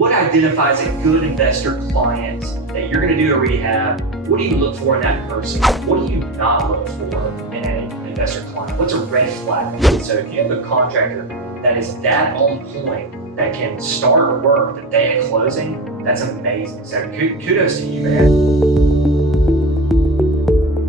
what identifies a good investor client that you're going to do a rehab? What do you look for in that person? What do you not look for in an investor client? What's a red flag? So if you have a contractor that is that on point, that can start work the day of closing, that's amazing. So kudos to you, man.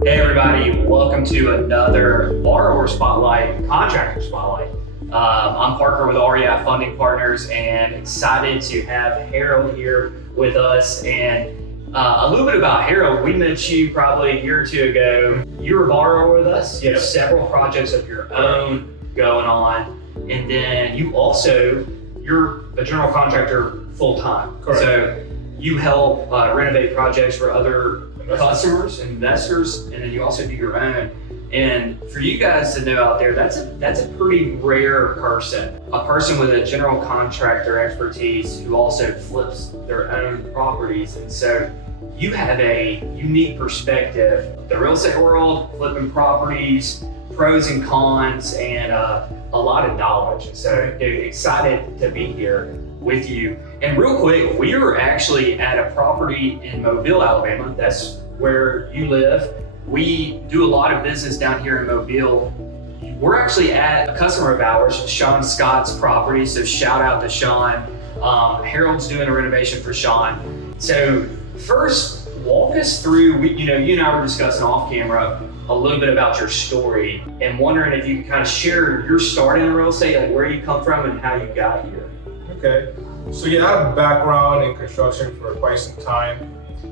Hey everybody, welcome to another Borrower Spotlight, Contractor Spotlight. I'm Parker with REI Funding Partners and excited to have Harold here with us. And a little bit about Harold, we met you probably a year or two ago. You were a borrower with us. You have several projects of your own going on. And then you're a general contractor full-time. Correct. So you help renovate projects for other customers, investors, and then you also do your own. And for you guys to know out there, that's a pretty rare person. A person with a general contractor expertise who also flips their own properties. And so you have a unique perspective. The real estate world, flipping properties, pros and cons, and a lot of knowledge. And so dude, excited to be here with you. And real quick, we were actually at a property in Mobile, Alabama. That's where you live. We do a lot of business down here in Mobile. We're actually at a customer of ours, Sean Scott's property. So shout out to Sean. Harold's doing a renovation for Sean. So first, walk us through, you and I were discussing off camera a little bit about your story and wondering if you could kind of share your start in real estate, like where you come from and how you got here. Okay, so I have a background in construction for quite some time.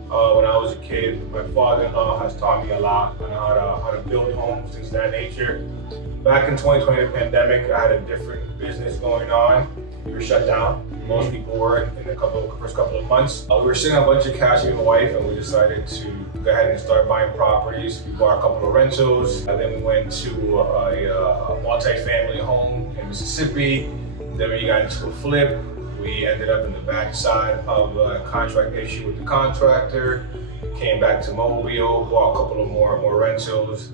When I was a kid, my father-in-law has taught me a lot on how to build homes, things of that nature. Back in 2020, the pandemic, I had a different business going on. We were shut down. Most people were in the first couple of months. We were sitting on a bunch of cash with my wife, and we decided to go ahead and start buying properties. We bought a couple of rentals, and then we went to a multi-family home in Mississippi. Then we got into a flip. We ended up in the backside of a contract issue with the contractor, came back to Mobile, bought a couple of more rentals,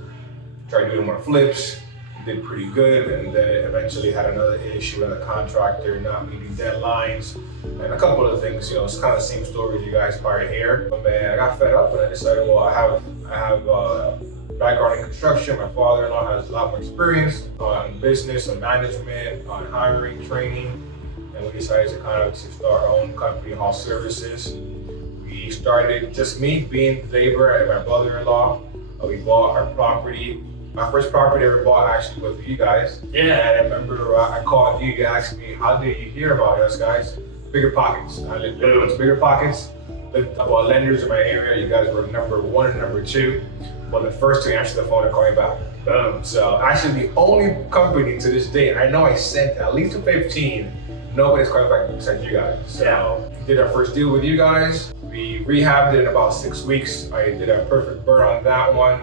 tried doing more flips, did pretty good, and then it eventually had another issue with a contractor not meeting deadlines, and a couple of things, it's kind of the same story as you guys probably hear. But man, I got fed up and I decided, well, I have a background in construction. My father-in-law has a lot more experience on business, on management, on hiring, training. And we decided to start our own company, Hall Services. We started just me being the laborer and my brother-in-law. We bought our property. My first property I ever bought actually was with you guys. Yeah. And I remember I called you guys, asked me, how did you hear about us guys? Bigger Pockets. I lived in Bigger Pockets. About lenders in my area, you guys were number one and number two. Well, the first to answer the phone and call me back. Boom. So actually the only company to this day, and I know I sent at least 15, nobody's calling back besides you guys. So we did our first deal with you guys. We rehabbed it in about 6 weeks. I did a perfect burn on that one.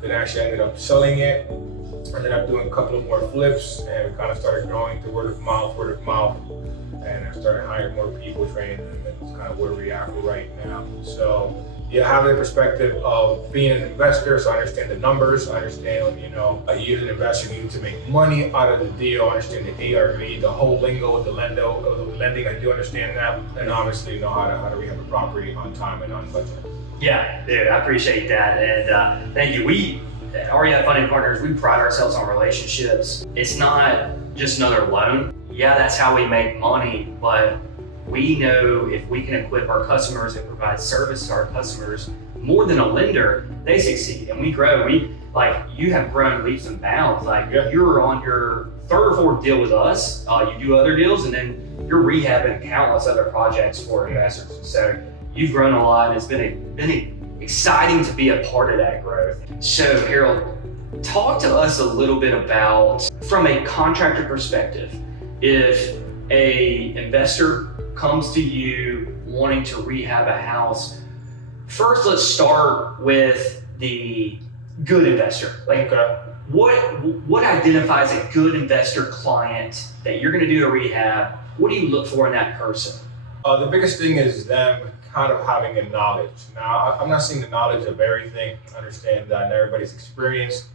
Then actually ended up selling it. Ended up doing a couple of more flips, and we kind of started growing to word of mouth. And I started hiring more people, training them, and it's kind of where we are right now. So I have the perspective of being an investor, so I understand the numbers. I understand, you as an investor, you need to make money out of the deal. I understand the ARV, the whole lingo of the lending. I do understand that, and obviously know how to rehab a property on time and on budget. Yeah, dude, I appreciate that, and thank you. We at REI Funding Partners, we pride ourselves on relationships. It's not just another loan. Yeah, that's how we make money, but we know if we can equip our customers and provide service to our customers more than a lender, they succeed and we grow. You have grown leaps and bounds. You're on your third or fourth deal with us. You do other deals, and then you're rehabbing countless other projects for investors. So you've grown a lot, and it's been exciting to be a part of that growth. So Harold, talk to us a little bit about, from a contractor perspective, if a investor comes to you wanting to rehab a house, first let's start with the good investor. What identifies a good investor client that you're going to do a rehab? What do you look for in that person? The biggest thing is them kind of having a knowledge. Now, I'm not saying the knowledge of everything. I understand that not everybody's experienced,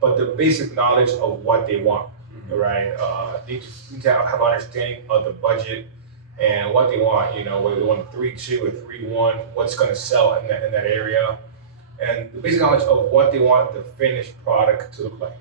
but the basic knowledge of what they want, right? They need to have an understanding of the budget and what they want, whether they want a 3-2 or 3-1, what's going to sell in that area, and the basic knowledge of what they want the finished product to look like.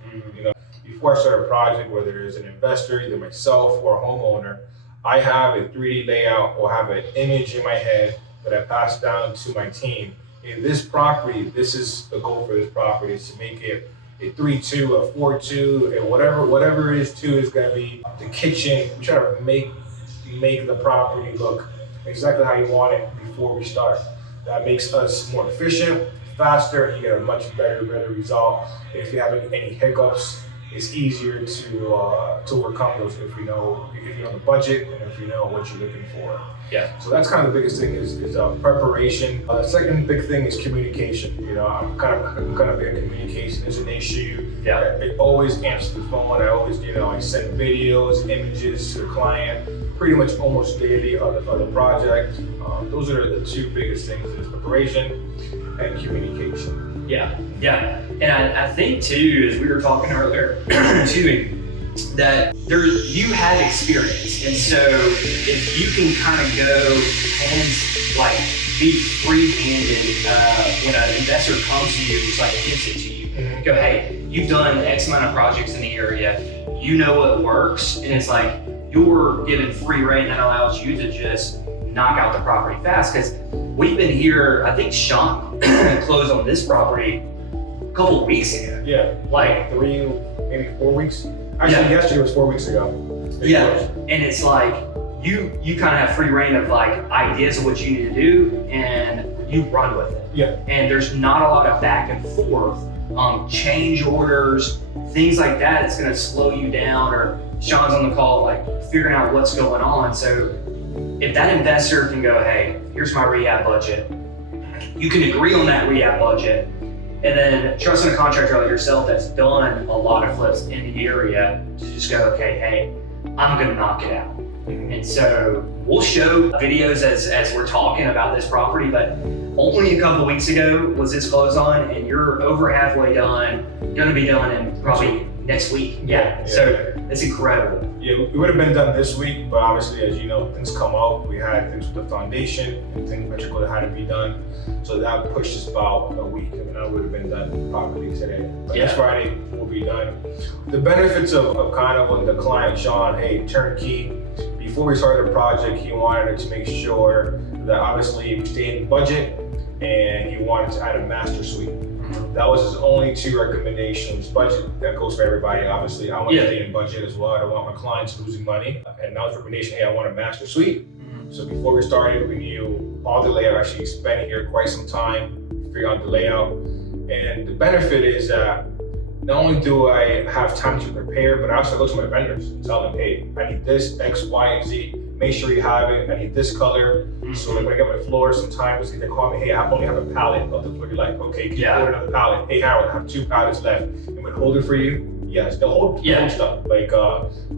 Before I start a project, whether it's an investor, either myself or a homeowner, I have a 3D layout or have an image in my head that I pass down to my team. In this property, this is the goal for this property, is to make it a 3-2, a 4-2, and whatever it is, 2 is going to be the kitchen. We try to make the property look exactly how you want it before we start. That makes us more efficient, faster, and you get a much better result. If you have any hiccups, it's easier to overcome those if you know the budget and if you know what you're looking for. Yeah. So that's kind of the biggest thing is preparation. Second big thing is communication. I'm kind of big on communication. There's an issue. Yeah. I always answer the phone. I always I send videos, images to the client pretty much almost daily on the project. Those are the 2 biggest things: is preparation and communication. Yeah. And I think too, as we were talking earlier, too, that you had experience, and so if you can kind of go be free-handed when an investor comes to you, it's like gives it to you. Go, hey, you've done X amount of projects in the area, you know what works, and it's like you're given free reign that allows you to just knock out the property fast. Because we've been here, I think Sean closed on this property a couple of weeks ago. Yeah, like 3, maybe 4 weeks. Actually, yesterday was 4 weeks ago. And it's like you kind of have free reign of ideas of what you need to do, and you run with it. Yeah. And there's not a lot of back and forth, change orders, things like that. It's going to slow you down, or Sean's on the call figuring out what's going on. So if that investor can go, hey, here's my rehab budget, you can agree on that rehab budget, and then trusting a contractor like yourself that's done a lot of flips in the area to just go, okay, hey, I'm gonna knock it out. And so we'll show videos as we're talking about this property, but only a couple of weeks ago was this closed on, and you're over halfway done, gonna be done in probably next week. Yeah. So it's incredible. Yeah, we would have been done this week, but obviously, as you know, things come up. We had things with the foundation and things electrical that had to be done. So that pushed us about a week, and I would have been done probably today. But this Friday, we'll be done. The benefits of kind of when the client, Sean, hey, turnkey, before we started the project, he wanted to make sure that obviously we stayed in budget, and he wanted to add a master suite. That was his only 2 recommendations. Budget, that goes for everybody, obviously. I want to stay in budget as well. I don't want my clients losing money. And that was the recommendation, hey, I want a master suite. So before we started, we knew all the layout. Actually spent here quite some time to figure out the layout. And the benefit is that not only do I have time to prepare, but I also go to my vendors and tell them, hey, I need this, X, Y, and Z. Make sure you have it. I need this color. So when I get my floor, sometimes they call me, hey, I only have a palette of the floor. You're like, okay, can you order another palette? Hey, Harold, I have 2 palettes left. And we hold it for you. Yes, the whole stuff. They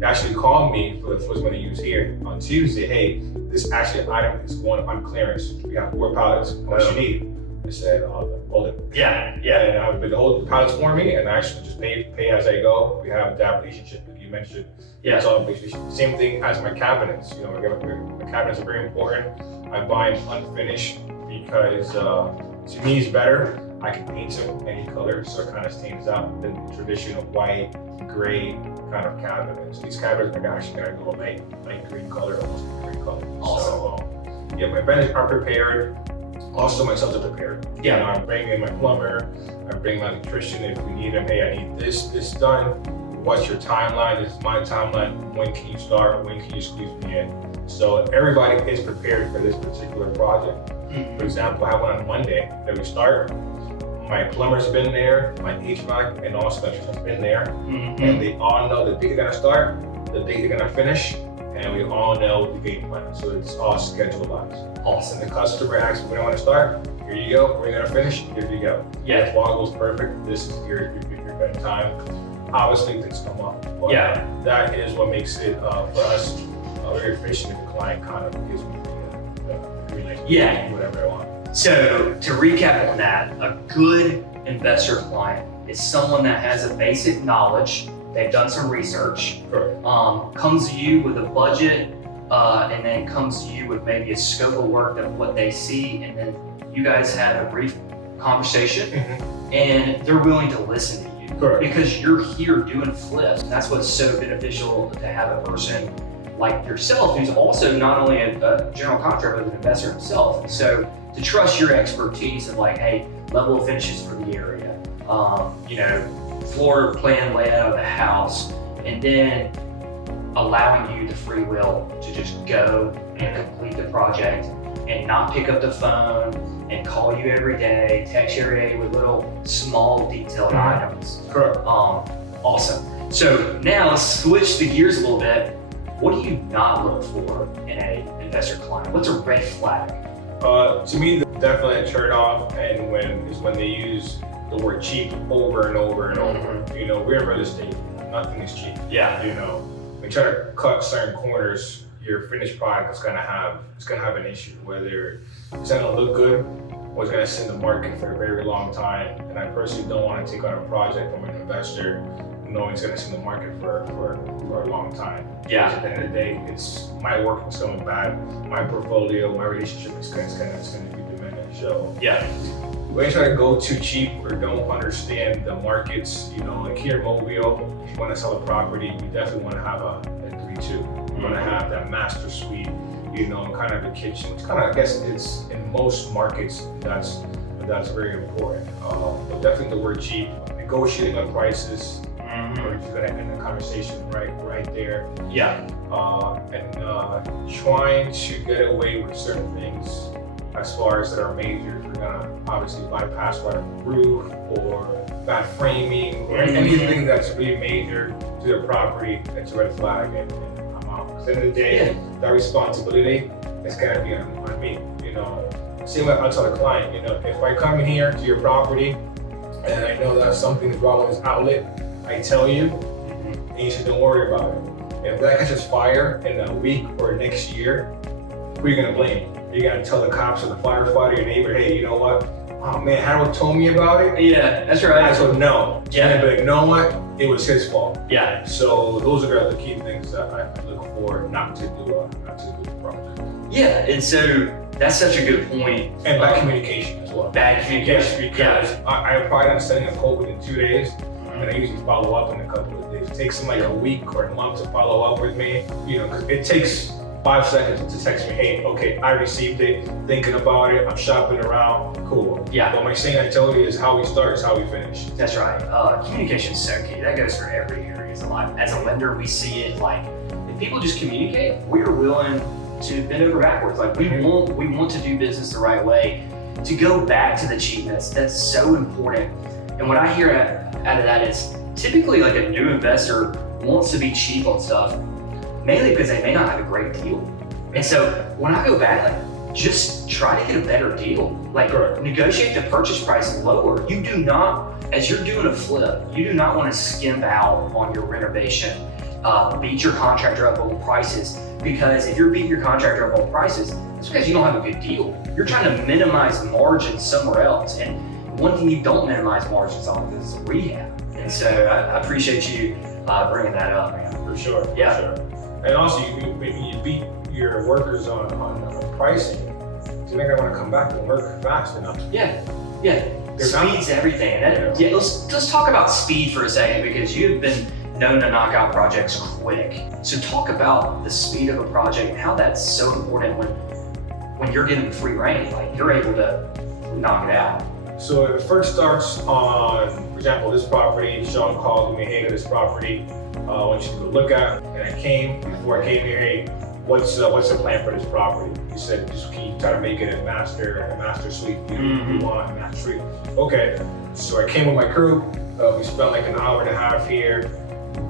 actually called me for the first one to use here on Tuesday. Hey, this actually item is going on clearance. We have 4 pallets. How much you need? I said, hold it. Yeah. And I would hold the pallets for me, and I actually just pay as I go. We have that relationship that you mentioned. It's all basically same thing as my cabinets. My cabinets are very important. I buy them unfinished because to me it's better. I can paint them any color, so it kind of stands out than the traditional white, gray kind of cabinets. These cabinets are actually going to go light green color, almost green color. Awesome. So my vendors are prepared. Also, myself are prepared. I'm bringing in my plumber. I bring my electrician if we need them. Hey, I need this done. What's your timeline? This is my timeline. When can you start? When can you squeeze me in? So everybody is prepared for this particular project. For example, I have one on Monday that we start. My plumber's been there, my HVAC, and also my electrician's been there. And they all know the date they're gonna start, the date they're gonna finish, and we all know the game plan. So it's all scheduled. Awesome. The customer asks when I want to start. Here you go. We're gonna finish. Here you go. If all goes perfect, this is your bedtime. Obviously, things come up. But that is what makes it for us very efficient. If the client kind of gives me the green light, whatever I want. So to recap on that, a good investor client is someone that has a basic knowledge. They've done some research, comes to you with a budget and then comes to you with maybe a scope of work of what they see, and then you guys have a brief conversation, and they're willing to listen to you. Correct. Because you're here doing flips. And that's what's so beneficial to have a person like yourself who's also not only a general contractor but an investor himself. And so to trust your expertise of like, hey, level of finishes for the area, floor plan layout of the house, and then allowing you the free will to just go and complete the project and not pick up the phone and call you every day, text you every day with little small detailed items. Correct. Awesome. So now let's switch the gears a little bit. What do you not look for in an investor client? What's a red flag? To me, definitely a turn off, and when they use the word cheap over and over and over. We're in real estate. Nothing is cheap. Yeah. We try to cut certain corners. Your finished product is gonna have an issue, whether it's gonna look good or it's gonna sit in the market for a very long time. And I personally don't want to take on a project from an investor knowing it's gonna sit in the market for a long time. Yeah. At the end of the day, it's my work is going bad. My portfolio, my relationship is gonna be diminished. So yeah. When you try to go too cheap or don't understand the markets, like here in Mobile, if you want to sell a property, you definitely want to have a 3-2. You want to have that master suite, kind of a kitchen. Which kind of, I guess it's in most markets, that's very important. But definitely the word cheap, negotiating on prices, or you're gonna end the conversation right there. Yeah. And trying to get away with certain things as far as that are major. If you're gonna obviously bypass whether roof or bad framing or anything that's really major to the property, it's a red flag, and I'm out. Because at the end of the day, that responsibility is gonna be on me. Same way I tell the client, if I come in here to your property and I know that something is wrong with this outlet, I tell you, and you said don't worry about it. If that catches fire in a week or next year, who are you gonna blame? You gotta tell the cops or the firefighter, your neighbor, hey, you know what? Oh man, Harold told me about it. Yeah, that's right. I told him no. Yeah. And be like, you know what? It was his fault. Yeah. So those are the key things that I look for not to do the project. Yeah, and so that's such a good point. And bad communication as well. Bad communication. Because I have pride on sending a quote within 2 days, and I usually follow up in a couple of days. It takes them like a week or a month to follow up with me, because it takes 5 seconds to text me, hey, okay, I received it, thinking about it, I'm shopping around, cool. Yeah. But my saying I tell you is how we start is how we finish. That's right. Communication is so key. That goes for every area of life. As a lender, we see it like if people just communicate, we're willing to bend over backwards. Like we want to do business the right way. To go back to the cheapness, that's so important. And what I hear out of that is typically like a new investor wants to be cheap on stuff, mainly because they may not have a great deal. And so when I go back, like just try to get a better deal. Like negotiate the purchase price lower. You do not, as you're doing a flip, you do not want to skimp out on your renovation, beat your contractor up on prices, because if you're beating your contractor up on prices, it's because you don't have a good deal. You're trying to minimize margins somewhere else. And one thing you don't minimize margins on is rehab. And so I appreciate you bringing that up, man. For sure. Yeah. For sure. And also, when you beat your workers on pricing, they're not gonna want to come back and work fast enough. Yeah. Speed's everything. Let's talk about speed for a second, because you've been known to knock out projects quick. So talk about the speed of a project and how that's so important when you're getting free reign. Like you're able to knock it out. So it first starts on, for example, this property. Sean called me, hey, this property, I want you to go look at. And I came, before I came here, hey, what's the plan for this property? He said, just can you try to make it a master suite? You want a master suite? Okay, so I came with my crew. We spent like an hour and a half here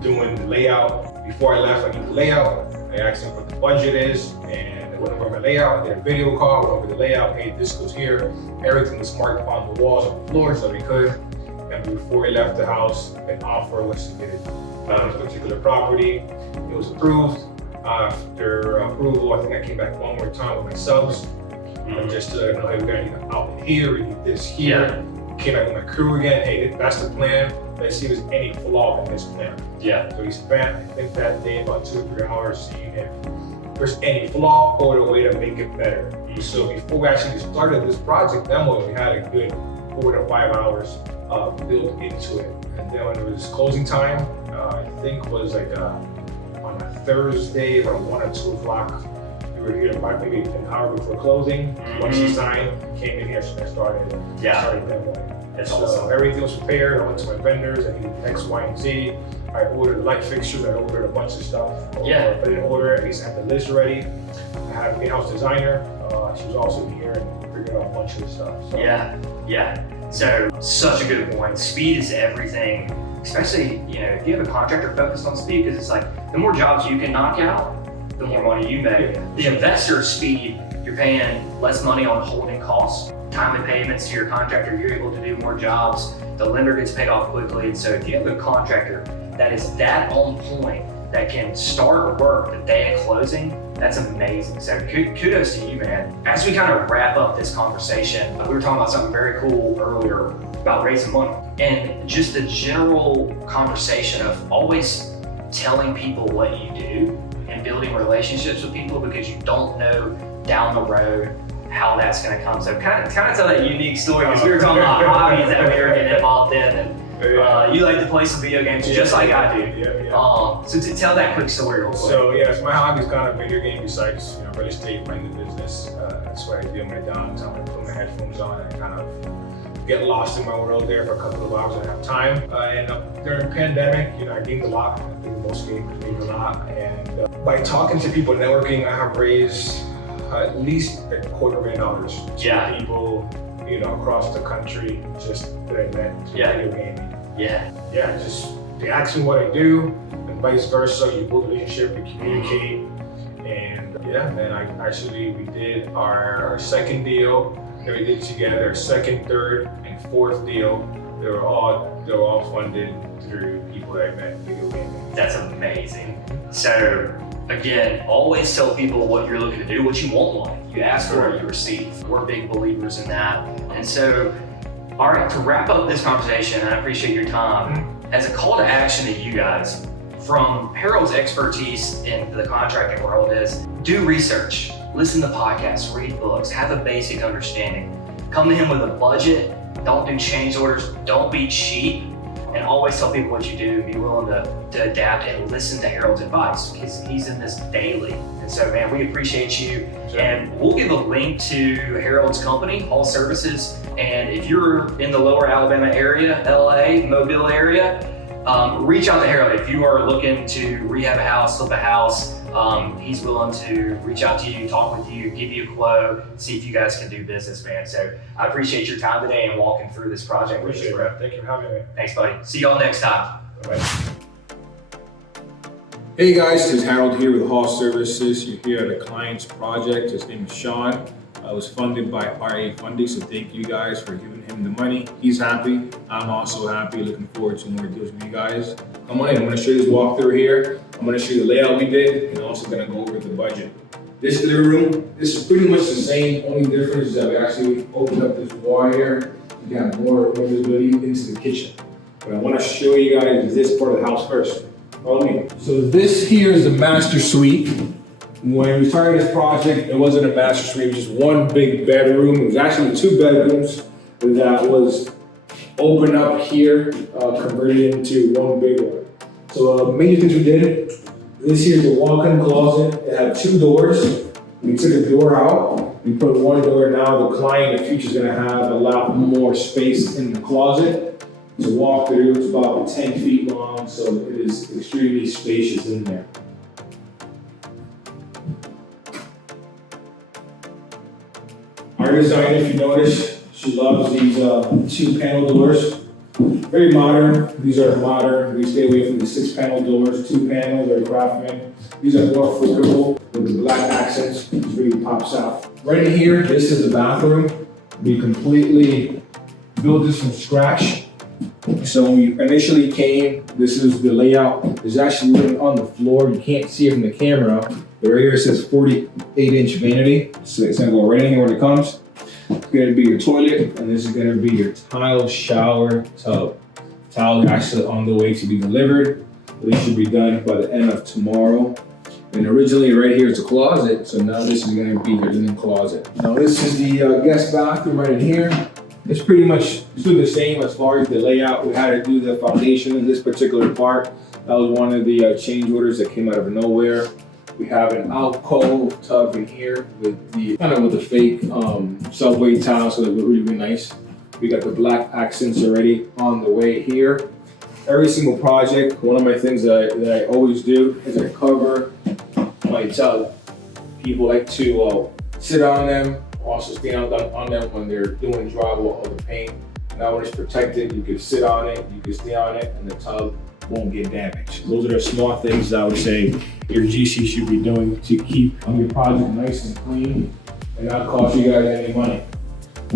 doing the layout. Before I left, I did the layout. I asked him what the budget is, and I went over my layout. I did a video call, went over the layout. Hey, this goes here. Everything was marked on the walls, on the floors, so we could. And before we left the house, an offer was submitted on this particular property. It was approved. After approval, I think I came back one more time with my subs, just to know, hey, we're gonna need an outlet here, we need this here. Came back with my crew again. Hey, that's the plan. Let's see if there's any flaw in this plan. Yeah. So we spent, I think that day, about 2 or 3 hours seeing if there's any flaw or a way to make it better. So before we actually started this project demo, we had a good 4 to 5 hours built into it. And then when it was closing time, I think was like on a Thursday around 1 or 2 o'clock. We were here about maybe an hour before closing. Once he signed, came in here, so I started demoing. That's So awesome. everything was prepared. I went to my vendors. I needed X, Y, and Z. I ordered light fixtures. I ordered a bunch of stuff. Yeah. I didn't order. At least I had the list ready. I had an in-house designer. She was also here and figured out a bunch of stuff. So. Yeah. So such a good point. Speed is everything. Especially, if you have a contractor focused on speed, because it's like the more jobs you can knock out, the more money you make. Yeah. The investor speed, you're paying less money on holding costs. Time and payments to your contractor, you're able to do more jobs. The lender gets paid off quickly. And so if you have a contractor that is that on point, that can start work the day of closing, that's amazing. So kudos to you, man. As we kind of wrap up this conversation, we were talking about something very cool earlier about raising money. And just the general conversation of always telling people what you do and building relationships with people, because you don't know down the road how that's going to come. So kind of tell that unique story, because we were talking about hobbies that we were getting involved in, and you like to play some video games just like I do. So to tell that quick story real quick. So yes, my hobby is kind of video game besides real estate, running the business. That's what I do in my downtime. I put my headphones on and kind of get lost in my world there for a couple of hours. I have time. And during the pandemic, I gained a lot. I think most gamers gained a lot. And by talking to people, networking, I have raised at least $250,000 to people, across the country, just that I met video gaming. Yeah, just they ask me what I do, and vice versa. You build a relationship, you communicate, and we did our second deal that we did together, second, third, and fourth deal. They were all funded through people that I met video gaming. That's amazing. So again, always tell people what you're looking to do, what you want in life. You ask for it, you receive. We're big believers in that. And so, all right, to wrap up this conversation, I appreciate your time. As a call to action to you guys, from Harold's expertise in the contracting world is do research, listen to podcasts, read books, have a basic understanding. Come to him with a budget, don't do change orders, don't be cheap, and always tell people what you do, be willing to adapt and listen to Harold's advice, because he's in this daily. And so, man, we appreciate you. Sure. And we'll give a link to Harold's company, All Services. And if you're in the lower Alabama area, LA, Mobile area, reach out to Harold. If you are looking to rehab a house, flip a house, he's willing to reach out to you, talk with you, give you a quote, see if you guys can do business, man. So I appreciate your time today and walking through this project with us, bro. Thank you for having me. Thanks, buddy. See y'all next time. Bye. Hey guys, this is Harold here with Hall Services. You're here at a client's project. His name is Sean. It was funded by RA Funding, so thank you guys for giving him the money. He's happy. I'm also happy. Looking forward to more deals with you guys. Come on in. I'm going to show you this walkthrough here. I'm going to show you the layout we did, and also going to go over the budget. This living room, this is pretty much the same. Only difference is that we actually opened up this wall here. You got more visibility into the kitchen. But I want to show you guys this part of the house first. Follow me. So this here is the master suite. When we started this project, it wasn't a master suite, it was just one big bedroom. It was actually 2 bedrooms that was open up here, converted into one big one. So major things we did, this here is a walk-in closet. It had 2 doors. We took a door out, we put one door. Now the client in the future is gonna have a lot more space in the closet to walk through. It's about 10 feet long, so it is extremely spacious in there. Our designer, if you notice, she loves these 2 panel doors. Very modern. These are modern. We stay away from the 6 panel doors. 2 panels are Craftsman. These are more applicable with the black accents. It really pops out. Right in here, this is the bathroom. We completely built this from scratch. So when we initially came, this is the layout. It's actually written on the floor. You can't see it from the camera. But right here it says 48-inch vanity. So it's gonna go right in here when it comes. It's gonna be your toilet, and this is gonna be your tile shower tub. Tile is actually on the way to be delivered. This should be done by the end of tomorrow. And originally right here is a closet, so now this is gonna be your linen closet. Now this is the guest bathroom right in here. It's pretty much still the same as far as the layout. We had to do the foundation in this particular part. That was one of the change orders that came out of nowhere. We have an alcove tub in here with the with the fake subway tile, so they look really, really nice. We got the black accents already on the way here. Every single project, one of my things that I always do is I cover my tub. People like to sit on them, also stand on them when they're doing drywall or the paint. Now when it's protected, you can sit on it, you can stay on it, and the tub won't get damaged. Those are the small things that I would say your GC should be doing to keep your project nice and clean and not cost you guys any money.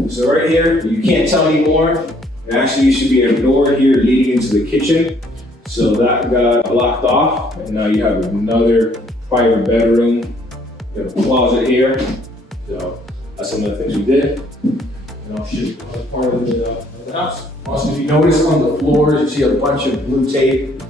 So right here, you can't tell anymore. Actually, you should be a door here leading into the kitchen. So that got blocked off, and now you have another private bedroom. You have a closet here. So that's some of the things we did. And I'll show you another part of the house. Also, if you notice on the floors, you see a bunch of blue tape.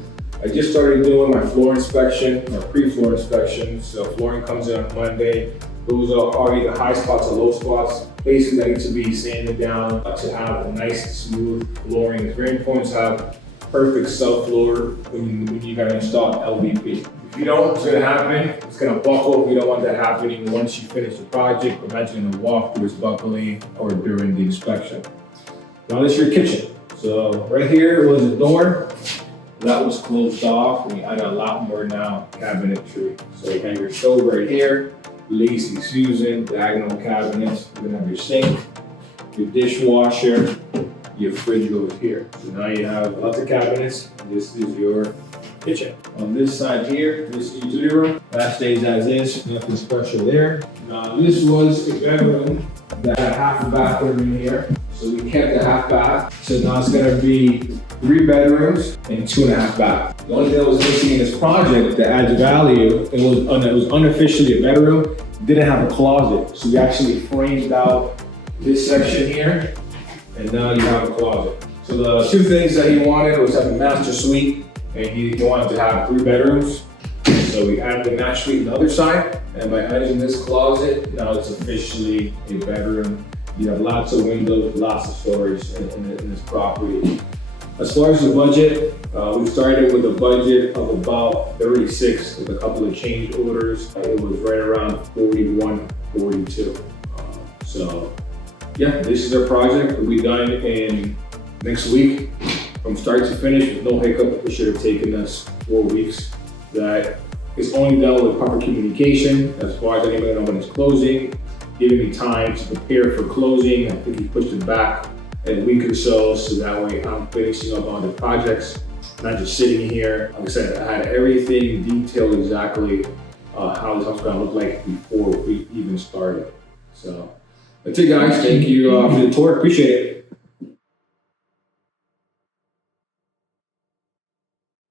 I just started doing my floor inspection, my pre-floor inspection. So flooring comes in on Monday. Those are already the high spots and low spots. Basically, that needs to be sanded down to have a nice, smooth flooring. It's very important to have perfect subfloor when you gotta install LVP. If you don't, what's gonna happen? It's gonna buckle. We don't want that happening once you finish the project. Imagine the walkthrough is buckling or during the inspection. Now this is your kitchen. So right here was a door. That was closed off. We added a lot more now cabinetry. So you have your stove right here. Lazy Susan, diagonal cabinets. You're gonna have your sink, your dishwasher, your fridge goes here. So now you have lots of cabinets. This is your kitchen. On this side here, this is your room. That stays as is, nothing special there. Now this was a bedroom that had half a bathroom in here. So we kept the half bath. So now it's gonna be 3 bedrooms and 2.5 baths. The only thing that was missing in this project that adds value, it was unofficially a bedroom, didn't have a closet. So we actually framed out this section here, and now you have a closet. So the 2 things that he wanted was have a master suite, and he wanted to have 3 bedrooms. So we added the master suite on the other side, and by adding this closet, now it's officially a bedroom. You have lots of windows, lots of storage in this property. As far as the budget, we started with a budget of about 36 with a couple of change orders. It was right around 41, 42. So yeah, this is our project. It'll be done in next week from start to finish with no hiccup. It should have taken us 4 weeks. That is only done with proper communication as far as anybody knows when it's closing, giving me time to prepare for closing. I think he pushed it back a week or so that way I'm finishing up on the projects, not just sitting here. Like I said, I had everything detailed exactly how this house was gonna look like before we even started. So that's it, guys. Thank you for the tour. Appreciate it.